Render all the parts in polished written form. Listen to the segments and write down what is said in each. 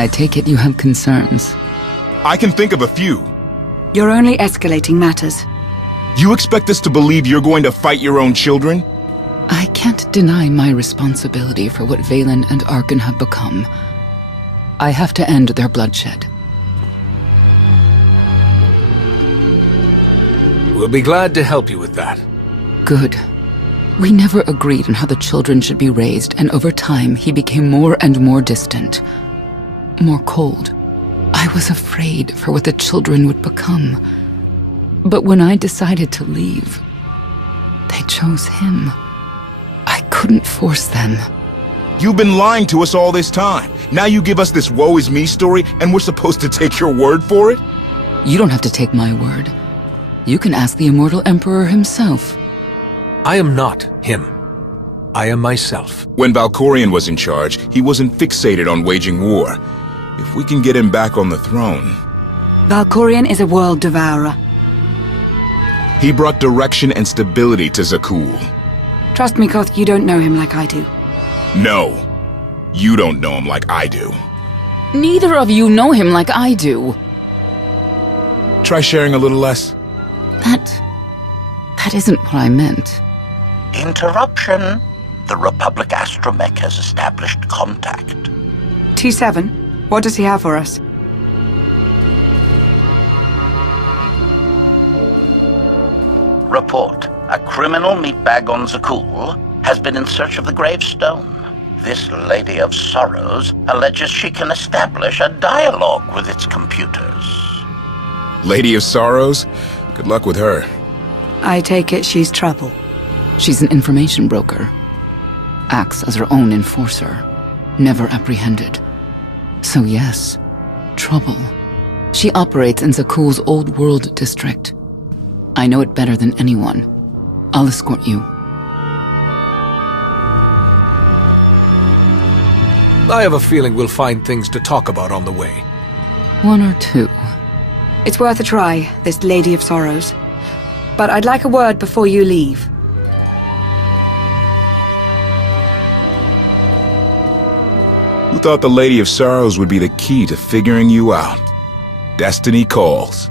I take it you have concerns. I can think of a few. You're only escalating matters. You expect us to believe you're going to fight your own children? I can't deny my responsibility for what Vaylin and Arkan have become. I have to end their bloodshed. We'll be glad to help you with that. Good. We never agreed on how the children should be raised, and over time he became more and more distant. More cold. I was afraid for what the children would become. But when I decided to leave, they chose him. I couldn't force them. You've been lying to us all this time. Now you give us this woe is me story, and we're supposed to take your word for it? You don't have to take my word. You can ask the Immortal Emperor himself. I am not him. I am myself. When Valkorion was in charge, he wasn't fixated on waging war. If we can get him back on the throne... Valkorion is a world devourer. He brought direction and stability to Zakuul. Trust me, Koth, you don't know him like I do. No, you don't know him like I do. Neither of you know him like I do. Try sharing a little less. That isn't what I meant. Interruption. The Republic astromech has established contact. T7, what does he have for us? Report. A criminal meatbag on Zakuul has been in search of the gravestone. This Lady of Sorrows alleges she can establish a dialogue with its computers. Lady of Sorrows? Good luck with her. I take it she's trouble. She's an information broker. Acts as her own enforcer. Never apprehended. So yes, trouble. She operates in Zakuul's Old World district. I know it better than anyone. I'll escort you. I have a feeling we'll find things to talk about on the way. One or two. It's worth a try, this Lady of Sorrows. But I'd like a word before you leave. Who thought the Lady of Sorrows would be the key to figuring you out? Destiny calls.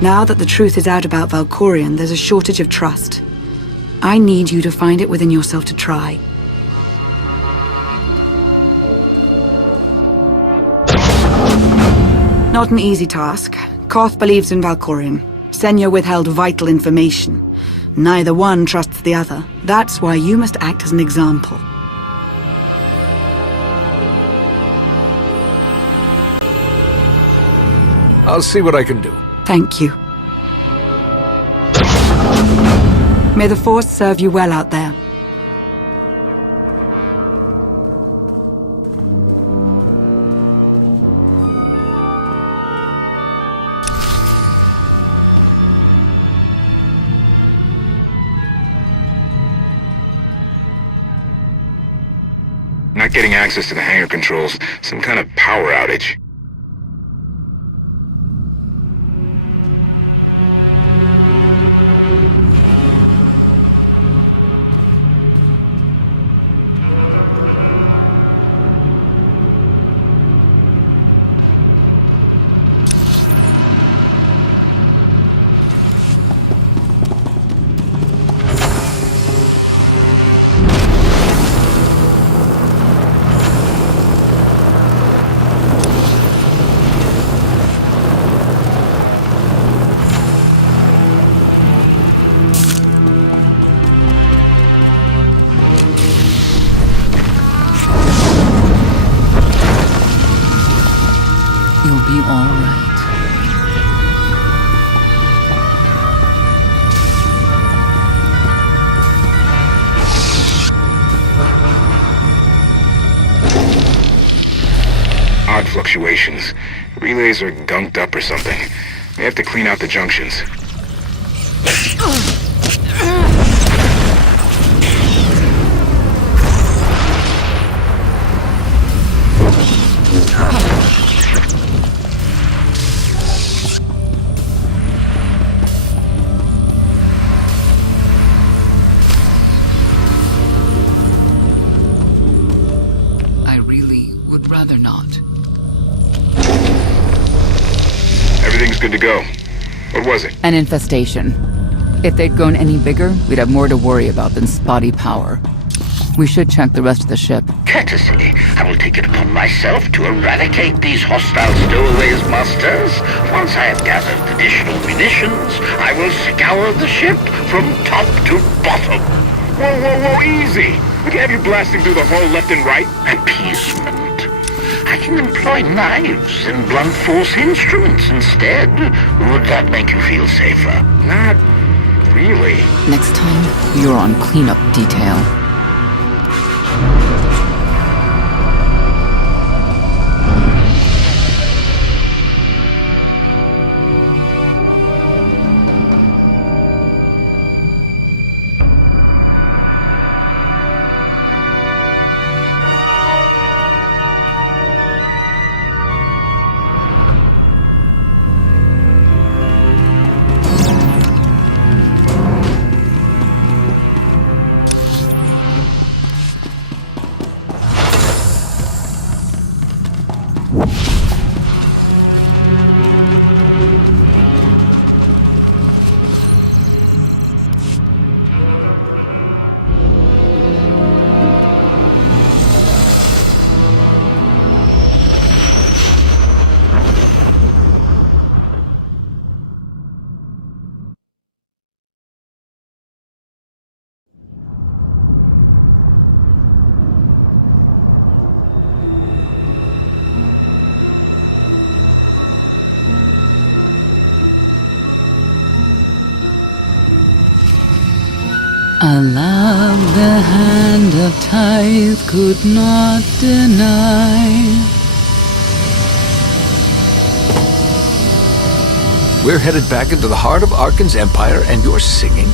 Now that the truth is out about Valkorion, there's a shortage of trust. I need you to find it within yourself to try. Not an easy task. Koth believes in Valkorion. Senya withheld vital information. Neither one trusts the other. That's why you must act as an example. I'll see what I can do. Thank you. May the Force serve you well out there. Not getting access to the hangar controls. Some kind of power outage. You'll be all right. Odd fluctuations. Relays are gunked up or something. They have to clean out the junctions. Everything's good to go. What was it? An infestation. If they'd grown any bigger, we'd have more to worry about than spotty power. We should check the rest of the ship. Courtesy, I will take it upon myself to eradicate these hostile stowaways, masters. Once I have gathered additional munitions, I will scour the ship from top to bottom. Whoa, easy! We can have you blasting through the hull left and right. Appeasement. I can employ knives and blunt force instruments instead. Would that make you feel safer? Not really. Next time, you're on cleanup detail. A love the hand of Tithe could not deny. We're headed back into the heart of Arcann's empire, and you're singing?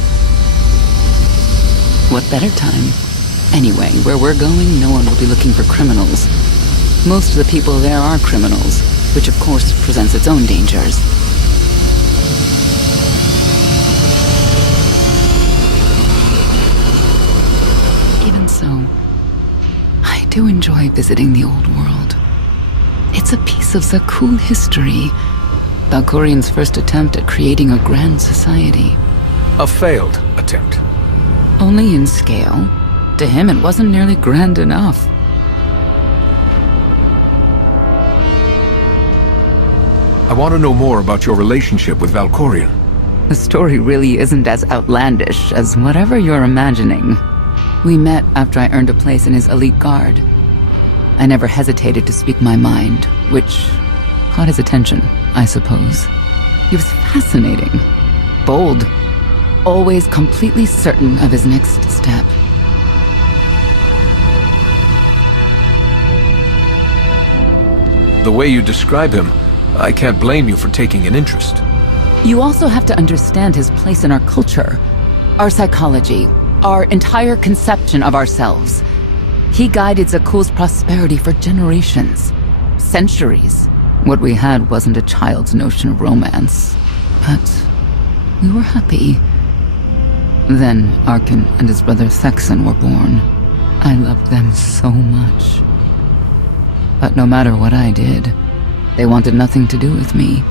What better time? Anyway, where we're going, no one will be looking for criminals. Most of the people there are criminals, which of course presents its own dangers. Even so, I do enjoy visiting the old world. It's a piece of Zakuul history. Valkorian's first attempt at creating a grand society. A failed attempt. Only in scale. To him, it wasn't nearly grand enough. I want to know more about your relationship with Valkorian. The story really isn't as outlandish as whatever you're imagining. We met after I earned a place in his elite guard. I never hesitated to speak my mind, which caught his attention, I suppose. He was fascinating, bold, always completely certain of his next step. The way you describe him, I can't blame you for taking an interest. You also have to understand his place in our culture, our psychology, our entire conception of ourselves. He guided Zakuul's prosperity for generations, centuries. What we had wasn't a child's notion of romance, but we were happy. Then Arcann and his brother Thexan were born. I loved them so much. But no matter what I did, they wanted nothing to do with me.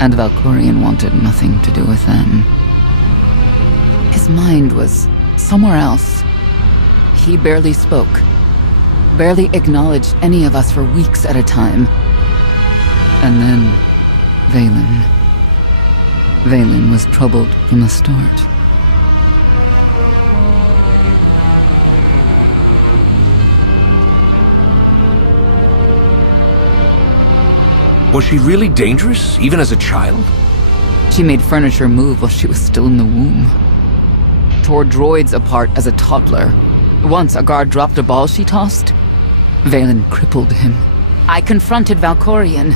And Valkorian wanted nothing to do with them. His mind was somewhere else. He barely spoke, barely acknowledged any of us for weeks at a time. And then, Vaylin. Vaylin was troubled from the start. Was she really dangerous, even as a child? She made furniture move while she was still in the womb. Tore droids apart as a toddler. Once a guard dropped a ball she tossed. Vaylin crippled him. I confronted Valkorian.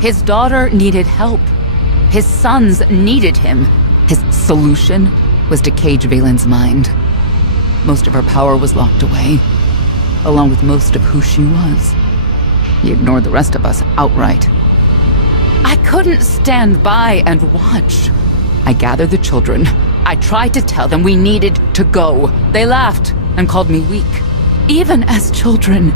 His daughter needed help. His sons needed him. His solution was to cage Vaylin's mind. Most of her power was locked away, along with most of who she was. He ignored the rest of us outright. I couldn't stand by and watch. I gathered the children. I tried to tell them we needed to go. They laughed and called me weak. Even as children,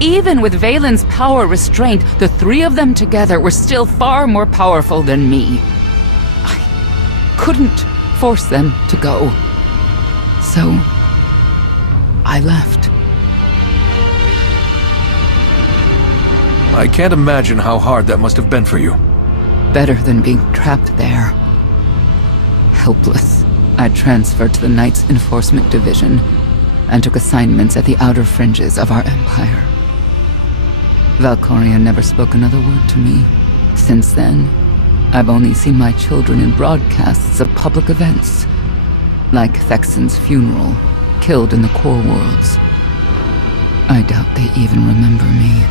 Even with Valen's power restraint, the three of them together were still far more powerful than me. I couldn't force them to go. So, I left. I can't imagine how hard that must have been for you. Better than being trapped there. Helpless, I transferred to the Knights Enforcement Division and took assignments at the outer fringes of our empire. Valkyria never spoke another word to me. Since then, I've only seen my children in broadcasts of public events, like Thexen's funeral, killed in the Core Worlds. I doubt they even remember me.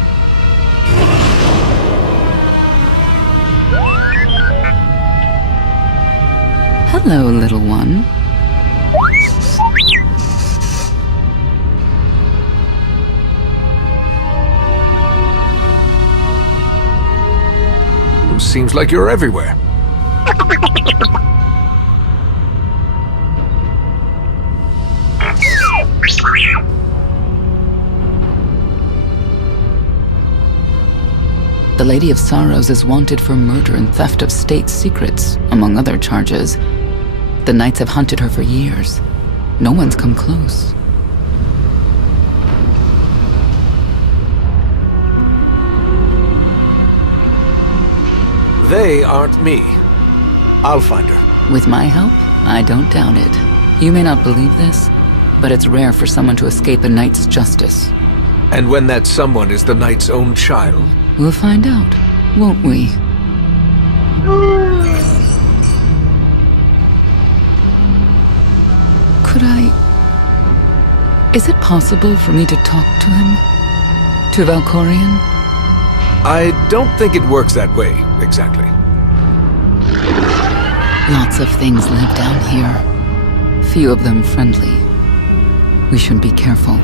Hello, little one. Seems like you're everywhere. The Lady of Sorrows is wanted for murder and theft of state secrets, among other charges. The Knights have hunted her for years. No one's come close. They aren't me. I'll find her. With my help, I don't doubt it. You may not believe this, but it's rare for someone to escape a knight's justice. And when that someone is the knight's own child? We'll find out, won't we? Could I... Is it possible for me to talk to him? To Valkorion? I don't think it works that way, exactly. Lots of things live down here. Few of them friendly. We should be careful.